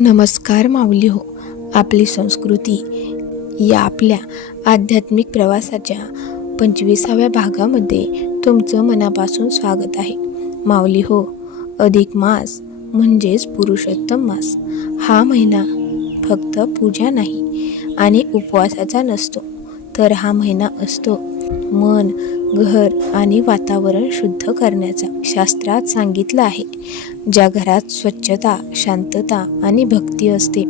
नमस्कार माऊली हो. आपली संस्कृती या आपल्या आध्यात्मिक प्रवासाच्या 25व्या भागामध्ये तुमचं मनापासून स्वागत आहे. माऊली हो, अधिक मास म्हणजेच पुरुषोत्तम मास हा महिना फक्त पूजा नाही आणि उपवासाचा नसतो, तर हा महिना असतो मन, घर आणि वातावरण शुद्ध करण्याचा. शास्त्रात सांगितलं आहे, ज्या घरात स्वच्छता, शांतता आणि भक्ती असते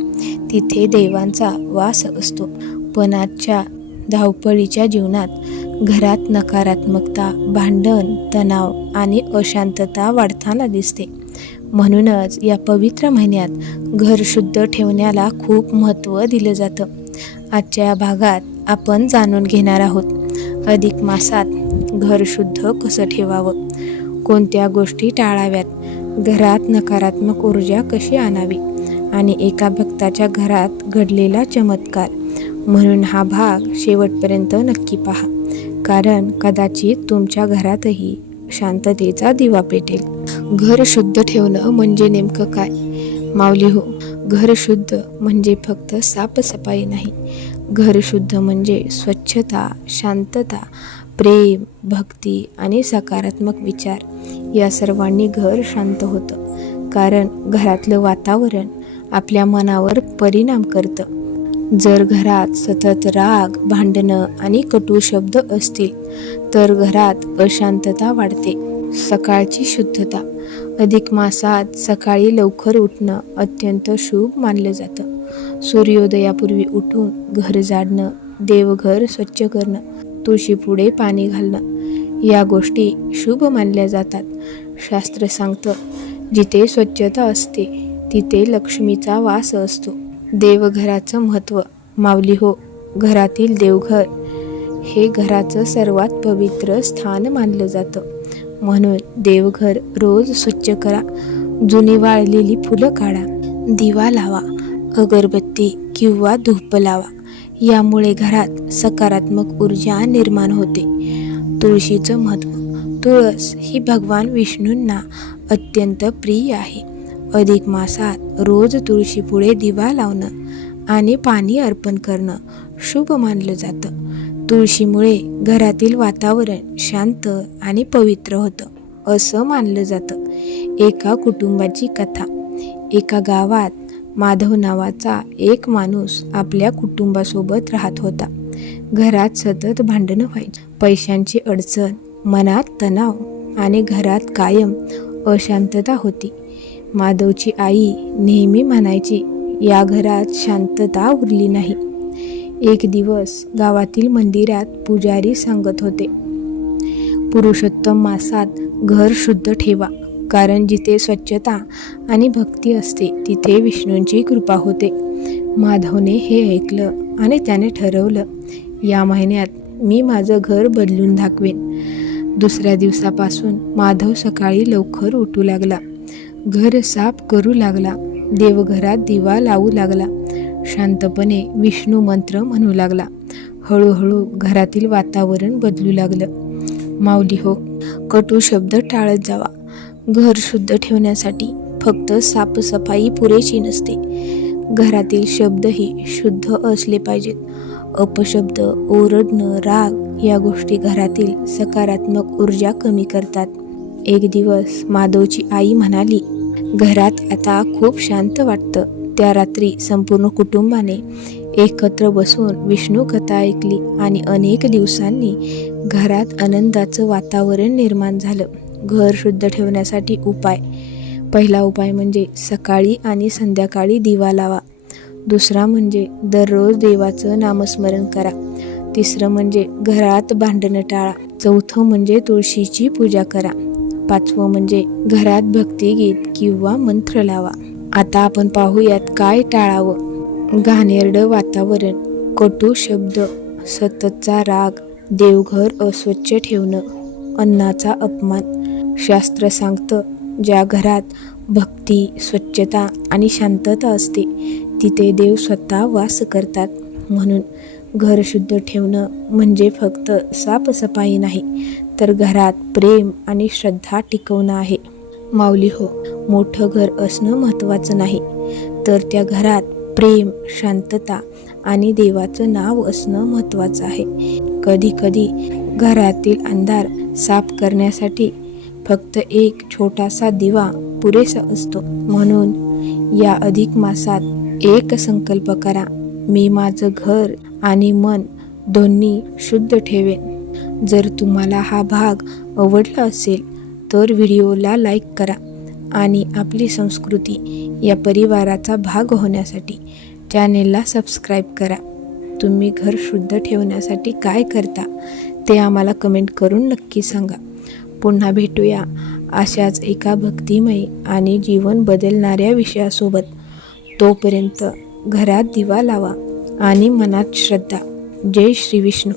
तिथे देवांचा वास असतो. पण आजच्या धावपळीच्या जीवनात घरात नकारात्मकता, भांडण, तणाव आणि अशांतता वाढताना दिसते. म्हणूनच या पवित्र महिन्यात घर शुद्ध ठेवण्याला खूप महत्त्व दिलं जातं. आजच्या या भागात आपण जाणून घेणार आहोत, अधिक मासात घर शुद्ध कसं ठेवावं, कोणत्या गोष्टी टाळाव्यात, घरात नकारात्मक ऊर्जा कशी आणावी आणि एका भक्ताच्या घरात घडलेला चमत्कार. म्हणून हा भाग शेवटपर्यंत नक्की पहा, कारण कदाचित तुमच्या घरातही शांततेचा दिवा पेटेल. घर शुद्ध ठेवणं म्हणजे नेमकं काय? माऊली हो, घर शुद्ध म्हणजे फक्त साफसफाई नाही. घर शुद्ध म्हणजे स्वच्छता, शांतता, प्रेम, भक्ती आणि सकारात्मक विचार या सर्वांनी घर शांत होतं. कारण घरातलं वातावरण आपल्या मनावर परिणाम करतं. जर घरात सतत राग, भांडणं आणि कटू शब्द असतील तर घरात अशांतता वाढते. सकाळची शुद्धता. अधिक मासात सकाळी लवकर उठणं अत्यंत शुभ मानलं जातं. सूर्योदयापूर्वी उठून घर झाडणं, देवघर स्वच्छ करणं, तुळशीपुढे पाणी घालणं या गोष्टी शुभ मानल्या जातात. शास्त्र सांगतं, जिथे स्वच्छता असते तिथे लक्ष्मीचा वास असतो. देवघराचं महत्त्व. माऊली हो, घरातील देवघर हे घराचं सर्वात पवित्र स्थान मानलं जातं. म्हणून देवघर रोज स्वच्छ करा, जुनी वाळलेली फुलं काढा, दिवा लावा, अगरबत्ती किंवा धूप लावा. यामुळे घरात सकारात्मक ऊर्जा निर्माण होते. तुळशीचं महत्त्व. तुळस ही भगवान विष्णूंना अत्यंत प्रिय आहे. अधिक मासात रोज तुळशीपुढे दिवा लावणं आणि पाणी अर्पण करणं शुभ मानलं जातं. तुळशीमुळे घरातील वातावरण शांत आणि पवित्र होतं असं मानलं जातं. एका कुटुंबाची कथा. एका गावात माधव नावाचा एक माणूस आपल्या कुटुंबासोबत राहत होता. घरात सतत भांडणं व्हायची, पैशांची अडचण, मनात तणाव आणि घरात कायम अशांतता होती. माधवची आई नेहमी म्हणायची, या घरात शांतता उरली नाही. एक दिवस गावातील मंदिरात पुजारी सांगत होते, पुरुषोत्तम मासात घर शुद्ध ठेवा, कारण जिथे स्वच्छता आणि भक्ती असते तिथे विष्णूंची कृपा होते. माधवने हे ऐकलं आणि त्याने ठरवलं, या महिन्यात मी माझं घर बदलून दाखवेन. दुसऱ्या दिवसापासून माधव सकाळी लवकर उठू लागला, घर साफ करू लागला, देवघरात दिवा लावू लागला, शांतपणे विष्णू मंत्र म्हणू लागला. हळूहळू घरातील वातावरण बदलू लागलं. माऊली हो, कटू शब्द टाळत जावा. घर शुद्ध ठेवण्यासाठी फक्त साफसफाई पुरेशी नसते, घरातील शब्दही शुद्ध असले पाहिजेत. अपशब्द, ओरडणं, राग या गोष्टी घरातील सकारात्मक ऊर्जा कमी करतात. एक दिवस माधवची आई म्हणाली, घरात आता खूप शांत वाटतं. त्या रात्री संपूर्ण कुटुंबाने एकत्र बसून विष्णू कथा ऐकली आणि अनेक दिवसांनी घरात आनंदाचं वातावरण निर्माण झालं. घर शुद्ध ठेवण्यासाठी उपाय. पहिला उपाय म्हणजे सकाळी आणि संध्याकाळी दिवा लावा. दुसरा म्हणजे दररोज देवाचं नामस्मरण करा. तिसरं म्हणजे घरात भांडणं टाळा. चौथं म्हणजे तुळशीची पूजा करा. पाचवं म्हणजे घरात भक्तिगीत किंवा मंत्र लावा. आता आपण पाहूयात काय टाळावं. घाणेरडं वातावरण, कटू शब्द, सततचा राग, देवघर अस्वच्छ ठेवणं, अन्नाचा अपमान. शास्त्र सांगतं, ज्या घरात भक्ती, स्वच्छता आणि शांतता असते तिथे देव स्वतः वास करतात. म्हणून घर शुद्ध ठेवणं म्हणजे फक्त साफसफाई नाही, तर घरात प्रेम आणि श्रद्धा टिकवणं आहे. माऊली हो, मोठं घर असणं महत्त्वाचं नाही, तर त्या घरात प्रेम, शांतता आणि देवाचं नाव असणं महत्त्वाचं आहे. कधी-कधी घरातील अंधार साफ करण्यासाठी फक्त एक छोटासा दिवा पुरेसा असतो. म्हणून या अधिक मासात एक संकल्प करा, मी माझं घर आणि मन दोन्ही शुद्ध ठेवेन. जर तुम्हाला हा भाग आवडला असेल तर व्हिडिओला लाईक करा आणि आपली संस्कृती या परिवाराचा भाग होण्यासाठी चॅनेलला सबस्क्राईब करा. तुम्ही घर शुद्ध ठेवण्यासाठी काय करता ते आम्हाला कमेंट करून नक्की सांगा. पुन्हा भेटूया अशाच एका भक्तिमय आणि जीवन बदलणाऱ्या विषयासोबत. तोपर्यंत घरात दिवा लावा आणि मनात श्रद्धा. जय श्री विष्णू.